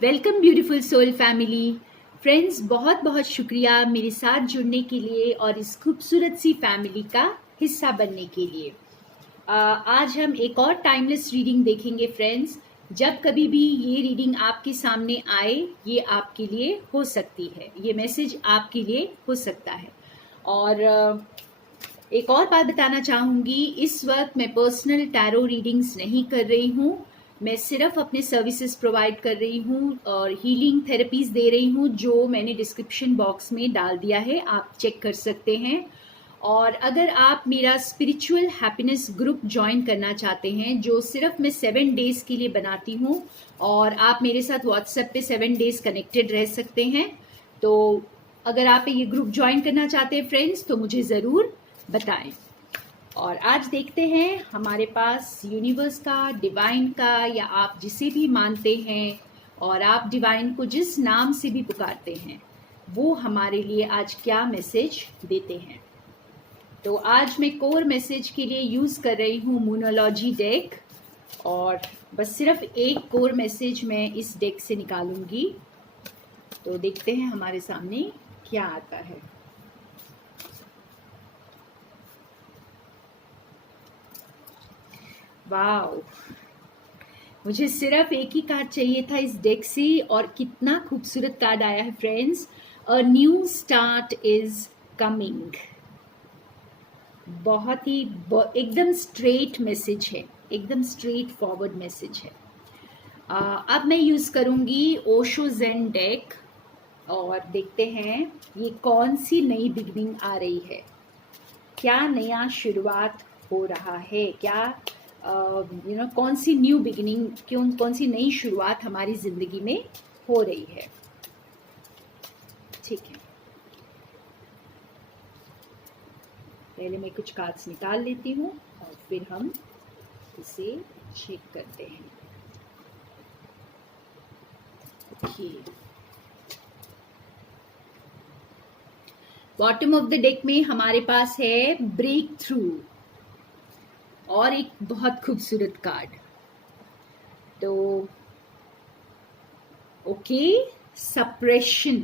Welcome beautiful soul family friends, बहुत बहुत शुक्रिया मेरे साथ जुड़ने के लिए और इस खूबसूरत सी फैमिली का हिस्सा बनने के लिए। आज हम एक और टाइमलेस रीडिंग देखेंगे फ्रेंड्स। जब कभी भी ये रीडिंग आपके सामने आए, ये आपके लिए हो सकती है, ये मैसेज आपके लिए हो सकता है। और एक और बात बताना चाहूँगी, इस वक्त मैं पर्सनल टैरो रीडिंग्स नहीं कर रही हूँ। मैं सिर्फ अपने सर्विसेज प्रोवाइड कर रही हूँ और हीलिंग थेरेपीज दे रही हूँ, जो मैंने डिस्क्रिप्शन बॉक्स में डाल दिया है, आप चेक कर सकते हैं। और अगर आप मेरा स्पिरिचुअल हैप्पीनेस ग्रुप ज्वाइन करना चाहते हैं, जो सिर्फ मैं 7 डेज के लिए बनाती हूँ और आप मेरे साथ व्हाट्सएप पे 7 डेज कनेक्टेड रह सकते हैं, तो अगर आप ये ग्रुप ज्वाइन करना चाहते हैं फ्रेंड्स, तो मुझे ज़रूर बताएं। और आज देखते हैं हमारे पास यूनिवर्स का, डिवाइन का, या आप जिसे भी मानते हैं और आप डिवाइन को जिस नाम से भी पुकारते हैं, वो हमारे लिए आज क्या मैसेज देते हैं। तो आज मैं कोर मैसेज के लिए यूज़ कर रही हूँ मूनोलॉजी डेक, और बस सिर्फ एक कोर मैसेज मैं इस डेक से निकालूंगी। तो देखते हैं हमारे सामने क्या आता है। वाओ, मुझे सिर्फ एक ही कार्ड चाहिए था इस डेक से, और कितना खूबसूरत कार्ड आया है friends. A new start is coming. बहुत ही एकदम स्ट्रेट मैसेज है, एकदम स्ट्रेट फॉरवर्ड मैसेज है। अब मैं यूज करूंगी ओशो जेन डेक, और देखते हैं ये कौन सी नई बिगनिंग आ रही है, क्या नया शुरुआत हो रहा है, क्या कौन सी न्यू बिगिनिंग, कौन सी नई शुरुआत हमारी जिंदगी में हो रही है। ठीक है, पहले मैं कुछ कार्ड्स निकाल लेती हूँ और फिर हम इसे चेक करते हैं। बॉटम ऑफ द डेक में हमारे पास है ब्रेक थ्रू, और एक बहुत खूबसूरत कार्ड। तो okay, suppression,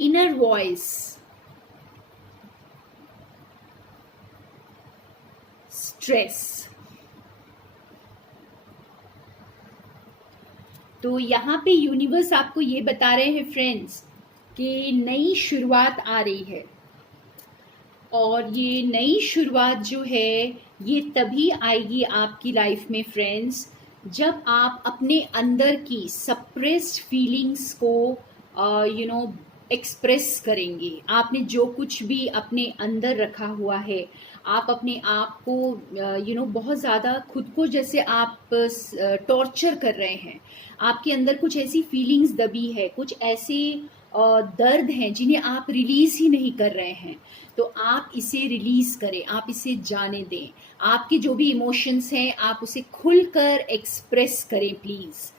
inner voice, stress. तो यहाँ पे यूनिवर्स आपको ये बता रहे हैं फ्रेंड्स कि नई शुरुआत आ रही है, और ये नई शुरुआत जो है ये तभी आएगी आपकी लाइफ में फ्रेंड्स, जब आप अपने अंदर की सप्रेस्ड फीलिंग्स को एक्सप्रेस करेंगे। आपने जो कुछ भी अपने अंदर रखा हुआ है, आप अपने आप को बहुत ज़्यादा खुद को जैसे आप टॉर्चर कर रहे हैं, आपके अंदर कुछ ऐसी फीलिंग्स दबी है, कुछ ऐसे दर्द हैं जिन्हें आप रिलीज ही नहीं कर रहे हैं, तो आप इसे रिलीज करें, आप इसे जाने दें। आपके जो भी इमोशंस हैं आप उसे खुलकर एक्सप्रेस करें प्लीज।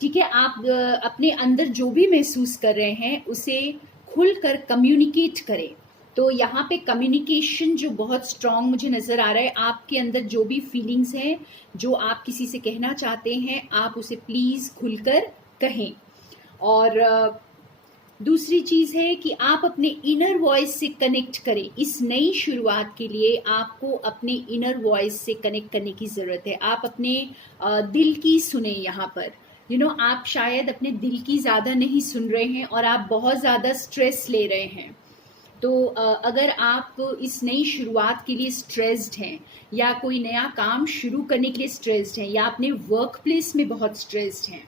ठीक है, आप अपने अंदर जो भी महसूस कर रहे हैं उसे खुलकर कम्युनिकेट करें। तो यहाँ पे कम्युनिकेशन जो बहुत स्ट्रांग मुझे नजर आ रहा है, आपके अंदर जो भी फीलिंग्स हैं, जो आप किसी से कहना चाहते हैं, आप उसे प्लीज खुलकर कहें। और दूसरी चीज है कि आप अपने इनर वॉइस से कनेक्ट करें। इस नई शुरुआत के लिए आपको अपने इनर वॉइस से कनेक्ट करने की जरूरत है। आप अपने दिल की सुने। यहाँ पर आप शायद अपने दिल की ज्यादा नहीं सुन रहे हैं और आप बहुत ज्यादा स्ट्रेस ले रहे हैं। तो अगर आप इस नई शुरुआत के लिए स्ट्रेस्ड हैं, या कोई नया काम शुरू करने के लिए स्ट्रेस्ड हैं, या अपने वर्क प्लेस में बहुत स्ट्रेस्ड हैं,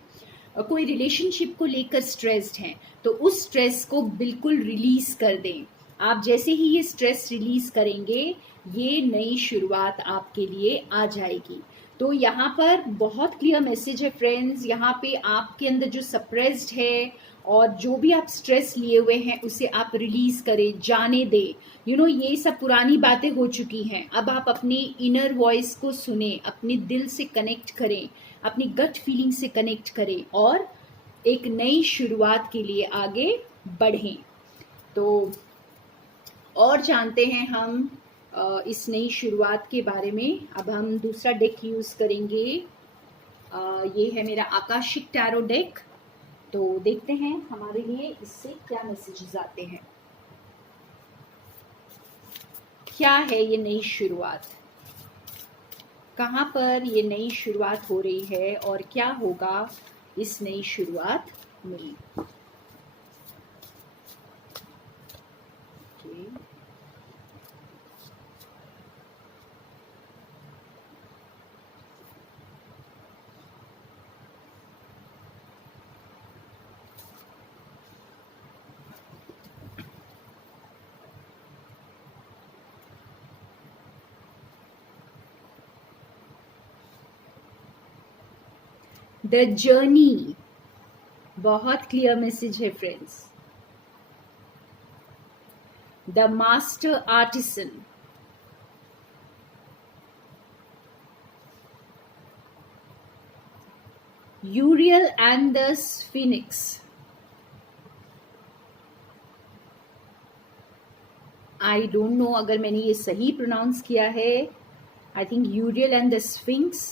कोई रिलेशनशिप को लेकर स्ट्रेस्ड हैं, तो उस स्ट्रेस को बिल्कुल रिलीज कर दें। आप जैसे ही ये स्ट्रेस रिलीज करेंगे, ये नई शुरुआत आपके लिए आ जाएगी। तो यहाँ पर बहुत क्लियर मैसेज है फ्रेंड्स। यहाँ पे आपके अंदर जो सप्रेस्ड है और जो भी आप स्ट्रेस लिए हुए हैं उसे आप रिलीज करें, जाने दें। ये सब पुरानी बातें हो चुकी हैं। अब आप अपनी इनर वॉइस को सुने, अपने दिल से कनेक्ट करें, अपनी गट फीलिंग से कनेक्ट करें और एक नई शुरुआत के लिए आगे बढ़ें। तो और जानते हैं हम इस नई शुरुआत के बारे में। अब हम दूसरा डेक यूज़ करेंगे। ये है मेरा आकाशिक टैरो डेक। तो देखते हैं हमारे लिए इससे क्या मैसेजेस आते हैं। क्या है ये नई शुरुआत, कहाँ पर ये नई शुरुआत हो रही है और क्या होगा इस नई शुरुआत में। द जर्नी, बहुत क्लियर मैसेज है friends. The master artisan, Uriel and the sphinx, I don't know अगर मैंने ये सही प्रोनाउंस किया है। I think Uriel and the sphinx.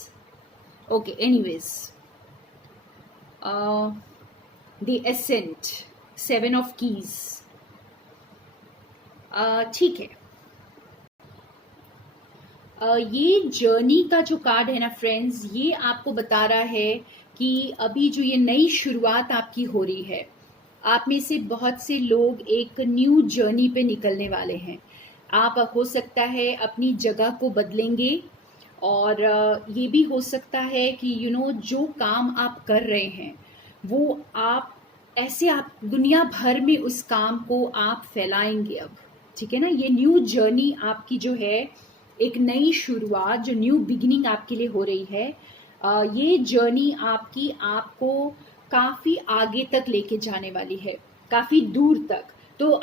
Okay, anyways, the ascent, 7 of keys. ठीक है। ये जर्नी का जो कार्ड है ना फ्रेंड्स, ये आपको बता रहा है कि अभी जो ये नई शुरुआत आपकी हो रही है, आप में से बहुत से लोग एक न्यू जर्नी पे निकलने वाले हैं। आप हो सकता है अपनी जगह को बदलेंगे, और ये भी हो सकता है कि जो काम आप कर रहे हैं वो आप दुनिया भर में उस काम को आप फैलाएंगे अब। ठीक है ना। ये न्यू जर्नी आपकी जो है, एक नई शुरुआत, जो न्यू बिगिनिंग आपके लिए हो रही है, ये जर्नी आपकी आपको काफ़ी आगे तक लेके जाने वाली है, काफ़ी दूर तक। तो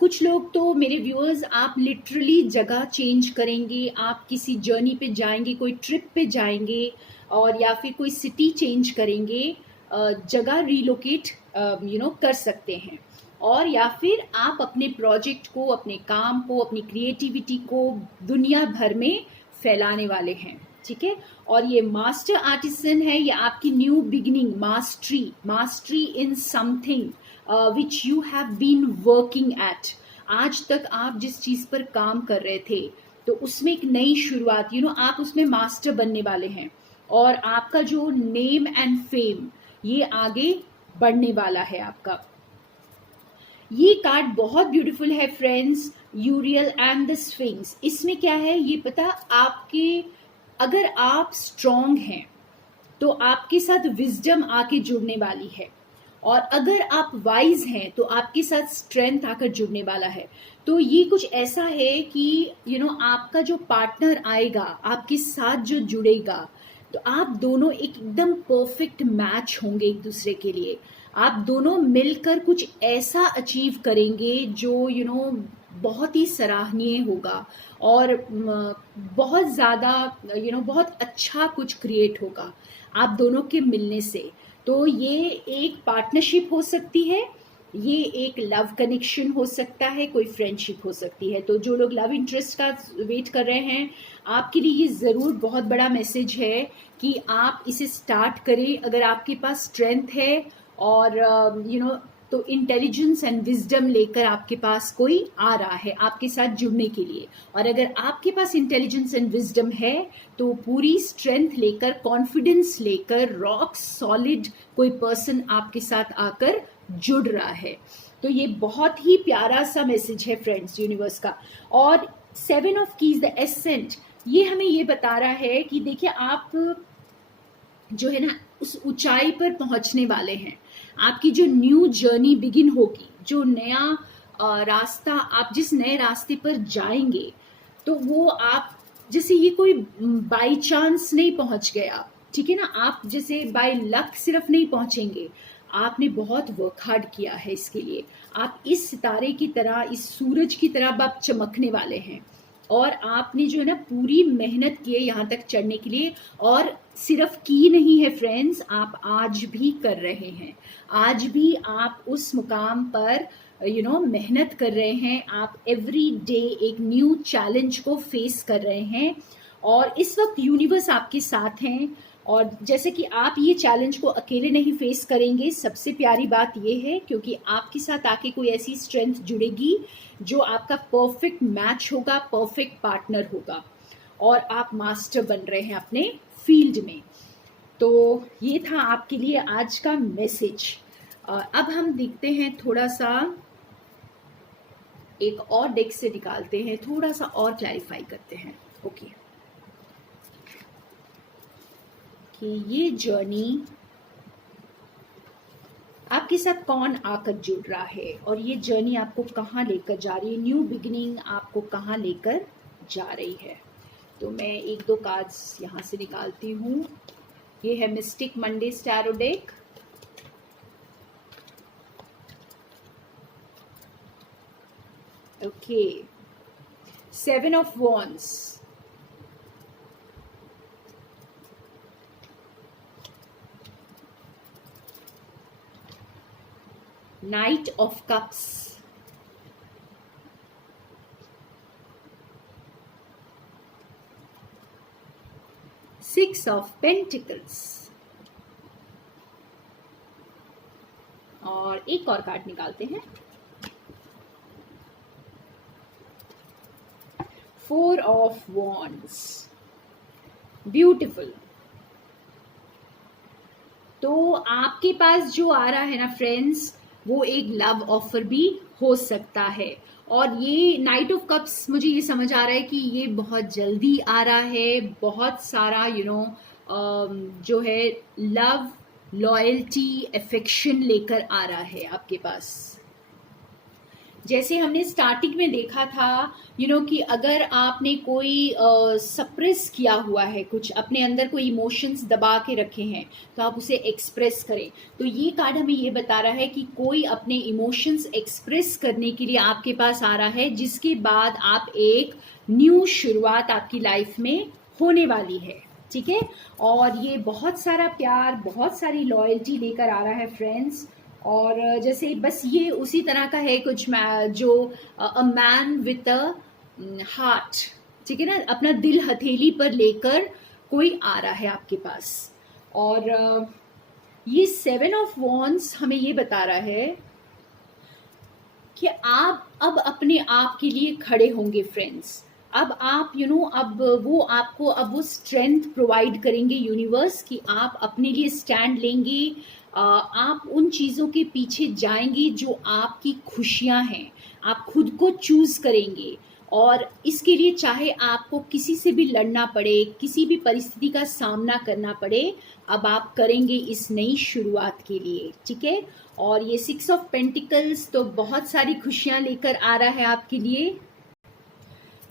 कुछ लोग तो मेरे व्यूअर्स, आप लिटरली जगह चेंज करेंगे, आप किसी जर्नी पे जाएंगे, कोई ट्रिप पे जाएंगे, और या फिर कोई सिटी चेंज करेंगे, जगह रिलोकेट कर सकते हैं। और या फिर आप अपने प्रोजेक्ट को, अपने काम को, अपनी क्रिएटिविटी को दुनिया भर में फैलाने वाले हैं। ठीक है। और ये मास्टर आर्टिसन है, ये आपकी new beginning, mastery in something which you have been working at. आज तक आप जिस चीज पर काम कर रहे थे, तो उसमें एक नई शुरुआत, आप उसमें मास्टर बनने वाले हैं, और आपका जो नेम एंड फेम, ये आगे बढ़ने वाला है आपका। ये कार्ड बहुत ब्यूटीफुल है फ्रेंड्स, यूरियल एंड द स्फिंक्स। इसमें क्या है ये पता, आपके अगर आप स्ट्रॉन्ग हैं तो आपके साथ विजडम आके जुड़ने वाली है, और अगर आप वाइज हैं तो आपके साथ स्ट्रेंथ आकर जुड़ने वाला है। तो ये कुछ ऐसा है कि आपका जो पार्टनर आएगा, आपके साथ जो जुड़ेगा, तो आप दोनों एकदम परफेक्ट मैच होंगे एक दूसरे के लिए। आप दोनों मिलकर कुछ ऐसा अचीव करेंगे जो बहुत ही सराहनीय होगा, और बहुत ज़्यादा बहुत अच्छा कुछ क्रिएट होगा आप दोनों के मिलने से। तो ये एक पार्टनरशिप हो सकती है, ये एक लव कनेक्शन हो सकता है, कोई फ्रेंडशिप हो सकती है। तो जो लोग लव इंटरेस्ट का वेट कर रहे हैं, आपके लिए ये ज़रूर बहुत बड़ा मैसेज है कि आप इसे स्टार्ट करें। अगर आपके पास स्ट्रेंथ है और तो इंटेलिजेंस एंड विजडम लेकर आपके पास कोई आ रहा है आपके साथ जुड़ने के लिए, और अगर आपके पास इंटेलिजेंस एंड विजडम है तो पूरी स्ट्रेंथ लेकर, कॉन्फिडेंस लेकर, रॉक सॉलिड कोई पर्सन आपके साथ आकर जुड़ रहा है। तो ये बहुत ही प्यारा सा मैसेज है फ्रेंड्स यूनिवर्स का। और 7 ऑफ कीज, द एसेंट, ये हमें ये बता रहा है कि देखिए आप जो है ना उस ऊंचाई पर पहुंचने वाले हैं। आपकी जो न्यू जर्नी बिगिन होगी, जो नया रास्ता, आप जिस नए रास्ते पर जाएंगे, तो वो आप जैसे ये कोई बाई चांस नहीं पहुंच गए आप। ठीक है ना। आप जैसे बाय लक सिर्फ नहीं पहुंचेंगे, आपने बहुत वर्क हार्ड किया है इसके लिए। आप इस सितारे की तरह, इस सूरज की तरह आप चमकने वाले हैं, और आपने जो है ना पूरी मेहनत की है यहाँ तक चढ़ने के लिए। और सिर्फ की नहीं है फ्रेंड्स, आप आज भी कर रहे हैं। आज भी आप उस मुकाम पर मेहनत कर रहे हैं, आप एवरी डे एक न्यू चैलेंज को फेस कर रहे हैं और इस वक्त यूनिवर्स आपके साथ हैं। और जैसे कि आप ये चैलेंज को अकेले नहीं फेस करेंगे, सबसे प्यारी बात ये है क्योंकि आपके साथ आके कोई ऐसी स्ट्रेंथ जुड़ेगी जो आपका परफेक्ट मैच होगा, परफेक्ट पार्टनर होगा और आप मास्टर बन रहे हैं अपने फील्ड में। तो ये था आपके लिए आज का मैसेज। अब हम देखते हैं थोड़ा सा, एक और डेक से निकालते हैं, थोड़ा सा और क्लैरिफाई करते हैं। ओके, कि ये जर्नी आपके साथ कौन आकर जुड़ रहा है और ये जर्नी आपको कहाँ लेकर जा रही है, न्यू बिगिनिंग आपको कहाँ लेकर जा रही है। तो मैं एक दो कार्ड्स यहाँ से निकालती हूँ। ये है mistake Monday tarot deck. Okay, 7 of wands, night of cups, six of pentacles और एक और कार्ड निकालते हैं, 4 ऑफ वॉन्ड्स। ब्यूटिफुल। तो आपके पास जो आ रहा है ना फ्रेंड्स, वो एक लव ऑफर भी हो सकता है और ये नाइट ऑफ कप्स मुझे ये समझ आ रहा है कि ये बहुत जल्दी आ रहा है, बहुत सारा जो है लव, लॉयल्टी, अफेक्शन लेकर आ रहा है आपके पास। जैसे हमने स्टार्टिंग में देखा था कि अगर आपने कोई सप्रेस किया हुआ है, कुछ अपने अंदर कोई इमोशंस दबा के रखे हैं, तो आप उसे एक्सप्रेस करें। तो ये कार्ड हमें ये बता रहा है कि कोई अपने इमोशंस एक्सप्रेस करने के लिए आपके पास आ रहा है, जिसके बाद आप एक न्यू शुरुआत आपकी लाइफ में होने वाली है। ठीक है, और ये बहुत सारा प्यार, बहुत सारी लॉयल्टी लेकर आ रहा है फ्रेंड्स। और जैसे बस ये उसी तरह का है कुछ जो a man with a heart, ठीक है ना, अपना दिल हथेली पर लेकर कोई आ रहा है आपके पास। और ये 7 ऑफ वॉन्ड्स हमें ये बता रहा है कि आप अब अपने आप के लिए खड़े होंगे फ्रेंड्स। अब आप अब वो आपको अब वो स्ट्रेंथ प्रोवाइड करेंगे यूनिवर्स कि आप अपने लिए स्टैंड लेंगे। आप उन चीज़ों के पीछे जाएंगे जो आपकी खुशियां हैं, आप खुद को चूज करेंगे और इसके लिए चाहे आपको किसी से भी लड़ना पड़े, किसी भी परिस्थिति का सामना करना पड़े, अब आप करेंगे इस नई शुरुआत के लिए। ठीक है, और ये 6 ऑफ पेंटिकल्स तो बहुत सारी खुशियां लेकर आ रहा है आपके लिए।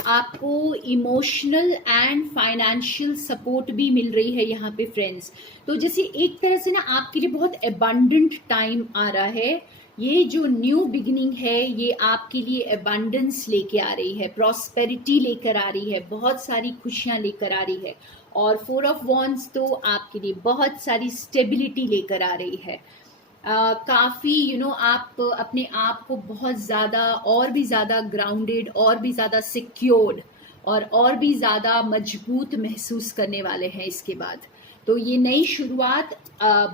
आपको इमोशनल एंड फाइनेंशियल सपोर्ट भी मिल रही है यहाँ पे फ्रेंड्स। तो जैसे एक तरह से ना आपके लिए बहुत एबंडेंट टाइम आ रहा है। ये जो न्यू बिगिनिंग है ये आपके लिए एबंडेंस लेके आ रही है, प्रॉस्पेरिटी लेकर आ रही है, बहुत सारी खुशियां लेकर आ रही है। और 4 ऑफ वॉन्ड्स तो आपके लिए बहुत सारी स्टेबिलिटी लेकर आ रही है। काफ़ी आप अपने आप को बहुत ज़्यादा और भी ज़्यादा ग्राउंडेड, और भी ज़्यादा सिक्योर्ड और भी ज़्यादा मजबूत महसूस करने वाले हैं इसके बाद। तो ये नई शुरुआत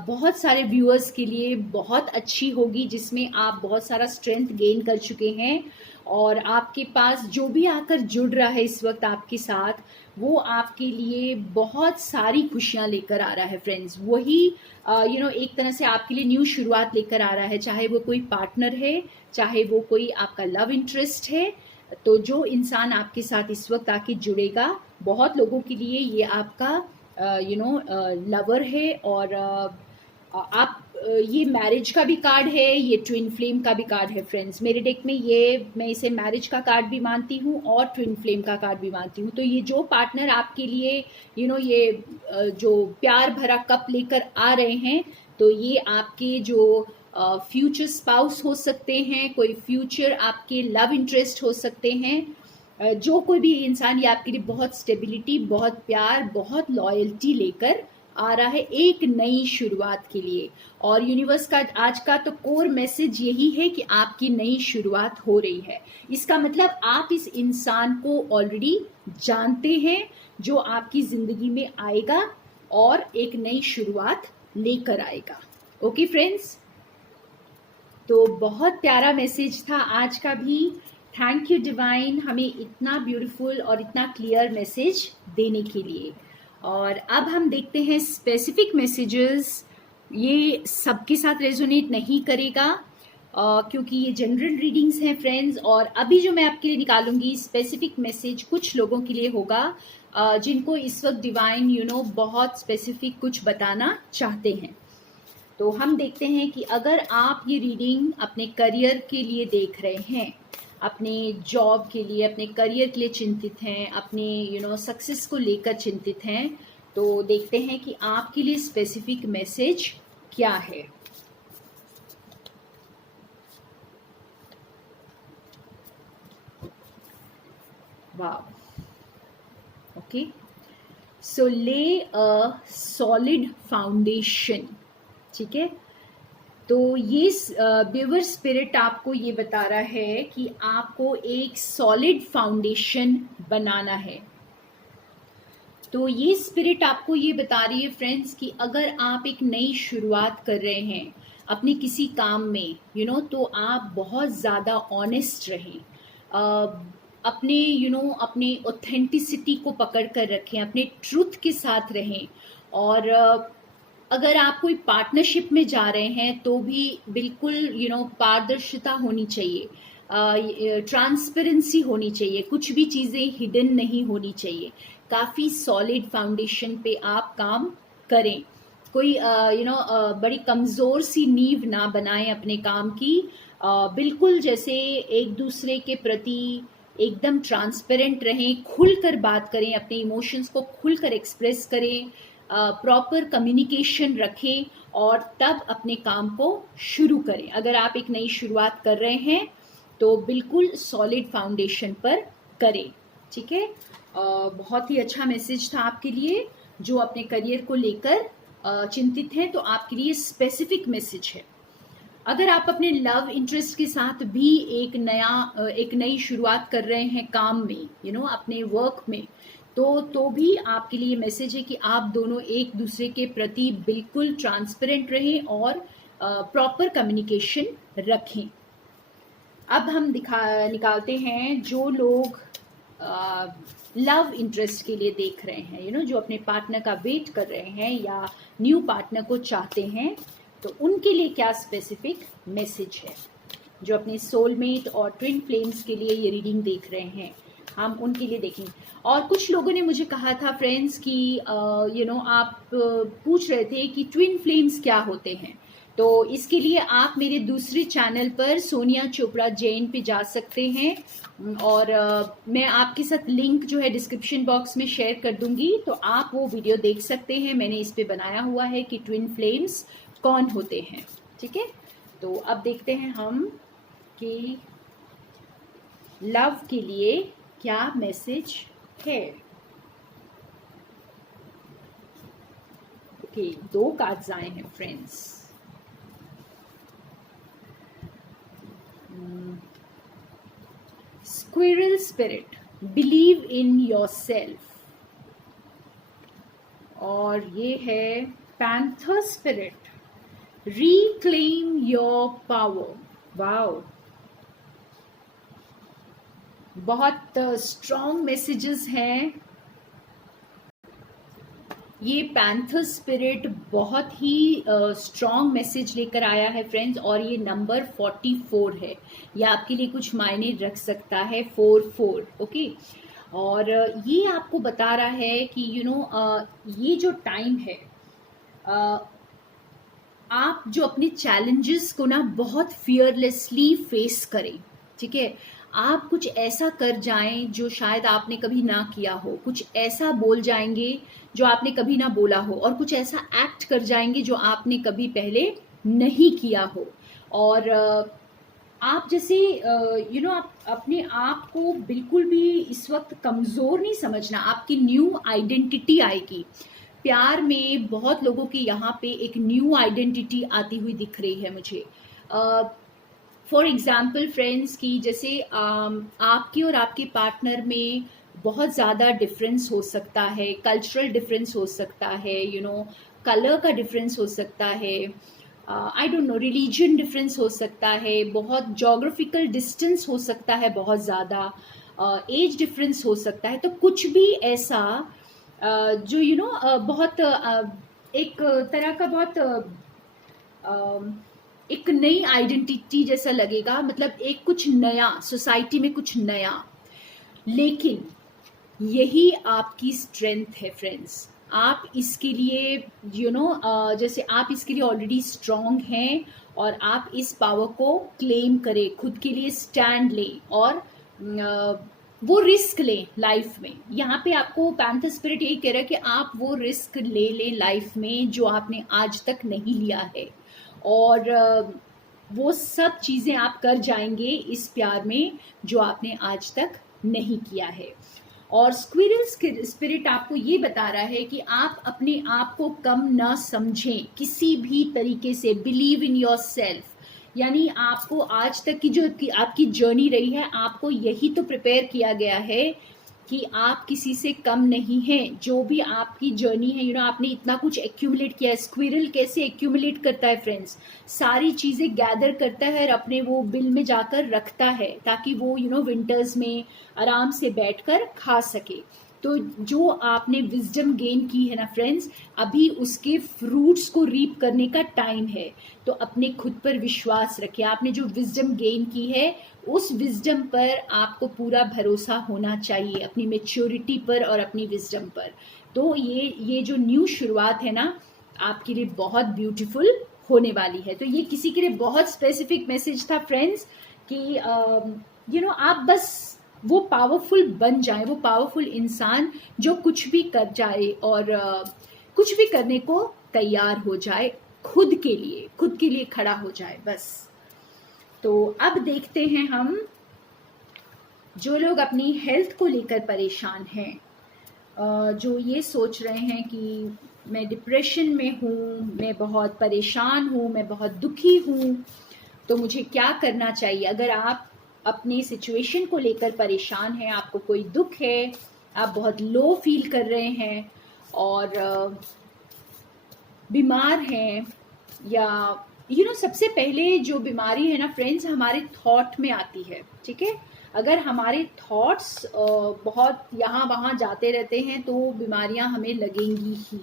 बहुत सारे व्यूअर्स के लिए बहुत अच्छी होगी, जिसमें आप बहुत सारा स्ट्रेंथ गेन कर चुके हैं और आपके पास जो भी आकर जुड़ रहा है इस वक्त आपके साथ, वो आपके लिए बहुत सारी खुशियां लेकर आ रहा है फ्रेंड्स। वही एक तरह से आपके लिए न्यू शुरुआत लेकर आ रहा है, चाहे वो कोई पार्टनर है, चाहे वो कोई आपका लव इंटरेस्ट है। तो जो इंसान आपके साथ इस वक्त आके जुड़ेगा, बहुत लोगों के लिए ये आपका लवर है। और आप ये मैरिज का भी कार्ड है, ये ट्विन फ्लेम का भी कार्ड है फ्रेंड्स। मेरे डेक में ये, मैं इसे मैरिज का कार्ड भी मानती हूँ और ट्विन फ्लेम का कार्ड भी मानती हूँ। तो ये जो पार्टनर आपके लिए ये जो प्यार भरा कप लेकर आ रहे हैं, तो ये आपके जो फ्यूचर स्पाउस हो सकते हैं, कोई फ्यूचर आपके लव इंटरेस्ट हो सकते हैं। जो कोई भी इंसान, ये आपके लिए बहुत स्टेबिलिटी, बहुत प्यार, बहुत लॉयल्टी लेकर आ रहा है एक नई शुरुआत के लिए। और यूनिवर्स का आज का तो कोर मैसेज यही है कि आपकी नई शुरुआत हो रही है। इसका मतलब आप इस इंसान को ऑलरेडी जानते हैं जो आपकी जिंदगी में आएगा और एक नई शुरुआत लेकर आएगा। ओके फ्रेंड्स, तो बहुत प्यारा मैसेज था आज का भी। थैंक यू डिवाइन, हमें इतना ब्यूटीफुल और इतना क्लियर मैसेज देने के लिए। और अब हम देखते हैं स्पेसिफिक मैसेजेस। ये सबके साथ रेजोनेट नहीं करेगा क्योंकि ये जनरल रीडिंग्स हैं फ्रेंड्स। और अभी जो मैं आपके लिए निकालूंगी स्पेसिफिक मैसेज कुछ लोगों के लिए होगा जिनको इस वक्त डिवाइन बहुत स्पेसिफिक कुछ बताना चाहते हैं। तो हम देखते हैं कि अगर आप ये रीडिंग अपने करियर के लिए देख रहे हैं, अपने जॉब के लिए, अपने करियर के लिए चिंतित हैं, अपने सक्सेस को लेकर चिंतित हैं, तो देखते हैं कि आपके लिए स्पेसिफिक मैसेज क्या है। वाह, ओके। सो ले अ सॉलिड फाउंडेशन, ठीक है। तो ये बिवर स्पिरिट आपको ये बता रहा है कि आपको एक सॉलिड फाउंडेशन बनाना है। तो ये स्पिरिट आपको ये बता रही है फ्रेंड्स कि अगर आप एक नई शुरुआत कर रहे हैं अपने किसी काम में तो आप बहुत ज़्यादा ऑनेस्ट रहें, अपने अपने ऑथेंटिसिटी को पकड़ कर रखें, अपने ट्रुथ के साथ रहें। और अगर आप कोई पार्टनरशिप में जा रहे हैं तो भी बिल्कुल पारदर्शिता होनी चाहिए, ट्रांसपेरेंसी होनी चाहिए, कुछ भी चीज़ें हिडन नहीं होनी चाहिए। काफ़ी सॉलिड फाउंडेशन पे आप काम करें, कोई बड़ी कमज़ोर सी नींव ना बनाएं अपने काम की। बिल्कुल जैसे एक दूसरे के प्रति एकदम ट्रांसपेरेंट रहें, खुलकर बात करें, अपने इमोशंस को खुलकर एक्सप्रेस करें, प्रॉपर कम्युनिकेशन रखें और तब अपने काम को शुरू करें। अगर आप एक नई शुरुआत कर रहे हैं तो बिल्कुल सॉलिड फाउंडेशन पर करें, ठीक है। बहुत ही अच्छा मैसेज था आपके लिए जो अपने करियर को लेकर चिंतित हैं, तो आपके लिए स्पेसिफिक मैसेज है। अगर आप अपने लव इंटरेस्ट के साथ भी एक नई शुरुआत कर रहे हैं काम में, अपने वर्क में, तो भी आपके लिए मैसेज है कि आप दोनों एक दूसरे के प्रति बिल्कुल ट्रांसपेरेंट रहें और प्रॉपर कम्युनिकेशन रखें। अब हम निकालते हैं जो लोग लव इंटरेस्ट के लिए देख रहे हैं, जो अपने पार्टनर का वेट कर रहे हैं या न्यू पार्टनर को चाहते हैं, तो उनके लिए क्या स्पेसिफिक मैसेज है। जो अपने सोलमेट और ट्विन फ्लेम्स के लिए ये रीडिंग देख रहे हैं, हम उनके लिए देखेंगे। और कुछ लोगों ने मुझे कहा था फ्रेंड्स कि आप पूछ रहे थे कि ट्विन फ्लेम्स क्या होते हैं। तो इसके लिए आप मेरे दूसरे चैनल पर सोनिया चोपड़ा जैन पे जा सकते हैं और मैं आपके साथ लिंक जो है डिस्क्रिप्शन बॉक्स में शेयर कर दूंगी, तो आप वो वीडियो देख सकते हैं। मैंने इस पे बनाया हुआ है कि ट्विन फ्लेम्स कौन होते हैं, ठीक है। तो अब देखते हैं हम कि लव के लिए क्या मैसेज है। ओके, 2 कार्ड्स आए हैं friends. Squirrel spirit, believe in yourself. और ये है panther spirit, reclaim your power। Wow, बहुत स्ट्रॉन्ग मैसेजेस हैं। ये पैंथर स्पिरिट बहुत ही स्ट्रॉन्ग मैसेज लेकर आया है फ्रेंड्स, और ये नंबर 44 है। ये आपके लिए कुछ मायने रख सकता है, 44, ओके। और ये आपको बता रहा है कि ये जो टाइम है, आप जो अपने चैलेंजेस को ना बहुत फियरलेसली फेस करें, ठीक है। आप कुछ ऐसा कर जाएं जो शायद आपने कभी ना किया हो, कुछ ऐसा बोल जाएंगे जो आपने कभी ना बोला हो, और कुछ ऐसा एक्ट कर जाएंगे जो आपने कभी पहले नहीं किया हो। और आप जैसे आप अपने आप को बिल्कुल भी इस वक्त कमज़ोर नहीं समझना। आपकी न्यू आइडेंटिटी आएगी, प्यार में बहुत लोगों की यहाँ पे एक न्यू आइडेंटिटी आती हुई दिख रही है मुझे। फॉर एग्जाम्पल फ्रेंड्स, की जैसे आपकी और आपके पार्टनर में बहुत ज़्यादा डिफरेंस हो सकता है, कल्चरल डिफरेंस हो सकता है, कलर का डिफरेंस हो सकता है, आई डोंट नो, रिलीजन डिफरेंस हो सकता है, बहुत जोग्राफिकल डिस्टेंस हो सकता है, बहुत ज़्यादा एज डिफरेंस हो सकता है। तो कुछ भी ऐसा जो बहुत एक तरह का बहुत एक नई आइडेंटिटी जैसा लगेगा, मतलब एक कुछ नया, सोसाइटी में कुछ नया। लेकिन यही आपकी स्ट्रेंथ है फ्रेंड्स। आप इसके लिए जैसे आप इसके लिए ऑलरेडी स्ट्रांग हैं, और आप इस पावर को क्लेम करें, खुद के लिए स्टैंड लें, और वो रिस्क लें लाइफ में। यहाँ पे आपको पैंथर स्पिरिट यही कह रहा है कि आप वो रिस्क ले लें लाइफ में जो आपने आज तक नहीं लिया है, और वो सब चीज़ें आप कर जाएंगे इस प्यार में जो आपने आज तक नहीं किया है। और स्क्विरल स्पिरिट आपको ये बता रहा है कि आप अपने आप को कम ना समझें किसी भी तरीके से। बिलीव इन योर सेल्फ, यानी आपको आज तक की जो आपकी जर्नी रही है, आपको यही तो प्रिपेयर किया गया है कि आप किसी से कम नहीं हैं। जो भी आपकी जर्नी है, आपने इतना कुछ एक्यूमुलेट किया है। स्क्विरल कैसे एक्यूमुलेट करता है फ्रेंड्स? सारी चीज़ें गैदर करता है और अपने वो बिल में जाकर रखता है, ताकि वो विंटर्स में आराम से बैठकर खा सके। तो जो आपने विजडम गेन की है ना फ्रेंड्स, अभी उसके फ्रूट्स को रीप करने का टाइम है। तो अपने खुद पर विश्वास रखिए। आपने जो विजडम गेन की है, उस विजडम पर आपको पूरा भरोसा होना चाहिए, अपनी मेच्योरिटी पर और अपनी विजडम पर। तो ये जो न्यू शुरुआत है ना, आपके लिए बहुत ब्यूटीफुल होने वाली है। तो ये किसी के लिए बहुत स्पेसिफिक मैसेज था फ्रेंड्स, कि आप बस वो पावरफुल बन जाए, वो पावरफुल इंसान जो कुछ भी कर जाए और कुछ भी करने को तैयार हो जाए, खुद के लिए खड़ा हो जाए बस। तो अब देखते हैं हम, जो लोग अपनी हेल्थ को लेकर परेशान हैं, जो ये सोच रहे हैं कि मैं डिप्रेशन में हूँ, मैं बहुत परेशान हूँ, मैं बहुत दुखी हूँ, तो मुझे क्या करना चाहिए? अगर आप अपनी सिचुएशन को लेकर परेशान हैं, आपको कोई दुख है, आप बहुत लो फील कर रहे हैं और बीमार हैं, या सबसे पहले जो बीमारी है ना फ्रेंड्स, हमारे थॉट में आती है। ठीक है, अगर हमारे थॉट्स बहुत यहाँ वहाँ जाते रहते हैं तो बीमारियाँ हमें लगेंगी ही।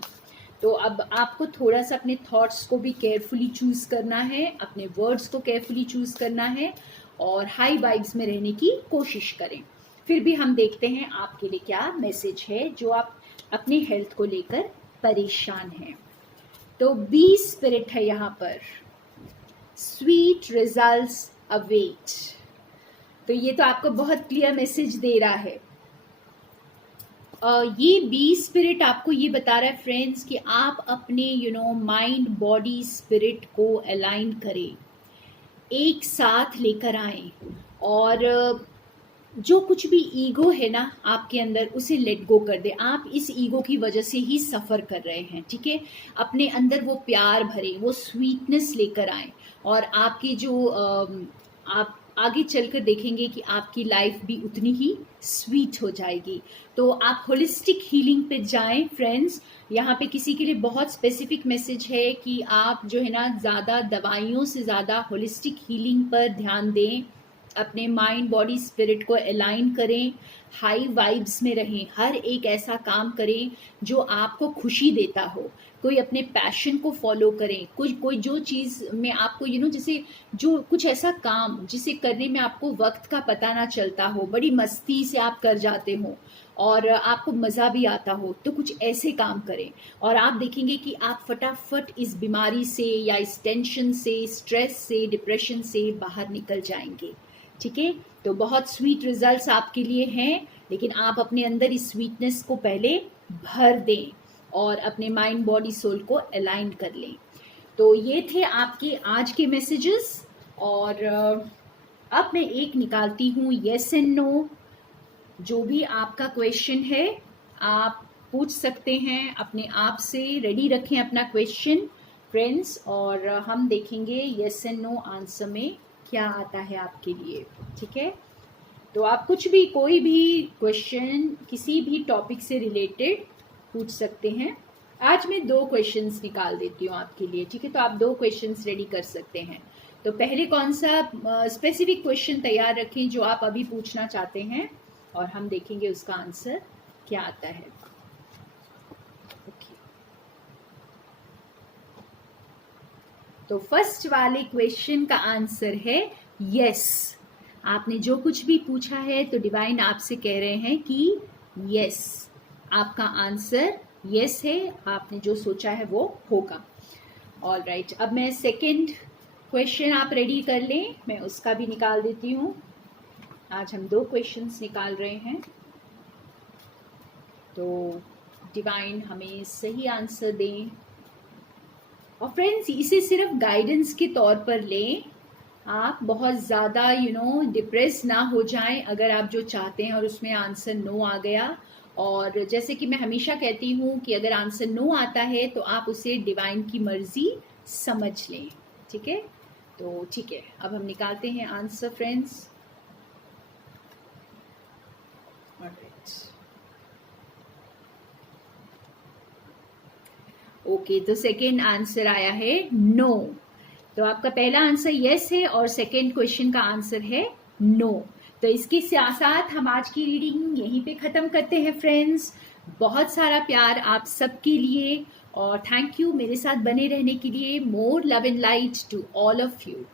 तो अब आपको थोड़ा सा अपने थॉट्स को भी केयरफुली चूज करना है, अपने वर्ड्स को केयरफुली चूज करना है, और हाई वाइब्स में रहने की कोशिश करें। फिर भी हम देखते हैं आपके लिए क्या मैसेज है, जो आप अपनी हेल्थ को लेकर परेशान हैं। तो बी स्पिरिट है यहाँ पर, स्वीट रिजल्ट्स अवेट। तो ये तो आपको बहुत क्लियर मैसेज दे रहा है। ये बी स्पिरिट आपको ये बता रहा है फ्रेंड्स कि आप अपने माइंड बॉडी स्पिरिट को अलाइन करें, एक साथ लेकर आए, और जो कुछ भी ईगो है ना आपके अंदर, उसे लेट गो कर दे। आप इस ईगो की वजह से ही सफ़र कर रहे हैं। ठीक है, अपने अंदर वो प्यार भरे, वो स्वीटनेस लेकर आए, और आपकी जो आप आगे चलकर देखेंगे कि आपकी लाइफ भी उतनी ही स्वीट हो जाएगी। तो आप होलिस्टिक हीलिंग पे जाएं फ्रेंड्स। यहाँ पे किसी के लिए बहुत स्पेसिफिक मैसेज है कि आप जो है ना, ज़्यादा दवाइयों से ज़्यादा होलिस्टिक हीलिंग पर ध्यान दें, अपने माइंड बॉडी स्पिरिट को अलाइन करें, हाई वाइब्स में रहें, हर एक ऐसा काम करें जो आपको खुशी देता हो। कोई अपने पैशन को फॉलो करें, कोई जो चीज़ में आपको जैसे जो कुछ ऐसा काम जिसे करने में आपको वक्त का पता ना चलता हो, बड़ी मस्ती से आप कर जाते हो और आपको मज़ा भी आता हो, तो कुछ ऐसे काम करें, और आप देखेंगे कि आप फटाफट इस बीमारी से या इस टेंशन से, स्ट्रेस से, डिप्रेशन से बाहर निकल जाएंगे। ठीक है, तो बहुत स्वीट रिजल्ट्स आपके लिए हैं, लेकिन आप अपने अंदर इस स्वीटनेस को पहले भर दें और अपने माइंड बॉडी सोल को अलाइन कर लें। तो ये थे आपके आज के मैसेजेस, और अब मैं एक निकालती हूँ येस एंड नो। जो भी आपका क्वेश्चन है, आप पूछ सकते हैं अपने आप से। रेडी रखें अपना क्वेश्चन फ्रेंड्स, और हम देखेंगे यस एंड नो आंसर में क्या आता है आपके लिए। ठीक है, तो आप कुछ भी, कोई भी क्वेश्चन किसी भी टॉपिक से रिलेटेड पूछ सकते हैं। आज मैं 2 क्वेश्चंस निकाल देती हूँ आपके लिए। ठीक है, तो आप 2 क्वेश्चंस रेडी कर सकते हैं। तो पहले कौन सा स्पेसिफिक क्वेश्चन तैयार रखें जो आप अभी पूछना चाहते हैं, और हम देखेंगे उसका आंसर क्या आता है। ओके, तो फर्स्ट वाले क्वेश्चन का आंसर है यस। आपने जो कुछ भी पूछा है तो डिवाइन आपसे कह रहे हैं कि यस, आपका आंसर यस है, आपने जो सोचा है वो होगा। ऑल राइट, अब मैं सेकंड क्वेश्चन, आप रेडी कर लें, मैं उसका भी निकाल देती हूँ। आज हम 2 क्वेश्चंस निकाल रहे हैं, तो डिवाइन हमें सही आंसर दें। और फ्रेंड्स, इसे सिर्फ गाइडेंस के तौर पर लें, आप बहुत ज़्यादा डिप्रेस ना हो जाएं अगर आप जो चाहते हैं और उसमें आंसर नो आ गया। और जैसे कि मैं हमेशा कहती हूँ कि अगर आंसर नो आता है तो आप उसे डिवाइन की मर्जी समझ लें। ठीक है, तो ठीक है, अब हम निकालते हैं आंसर फ्रेंड्स। ओके, तो सेकेंड आंसर आया है नो। तो आपका पहला आंसर यस है और सेकेंड क्वेश्चन का आंसर है नो। तो इसके साथ साथ हम आज की रीडिंग यहीं पे ख़त्म करते हैं फ्रेंड्स। बहुत सारा प्यार आप सबके लिए, और थैंक यू मेरे साथ बने रहने के लिए। More love and light to all of you.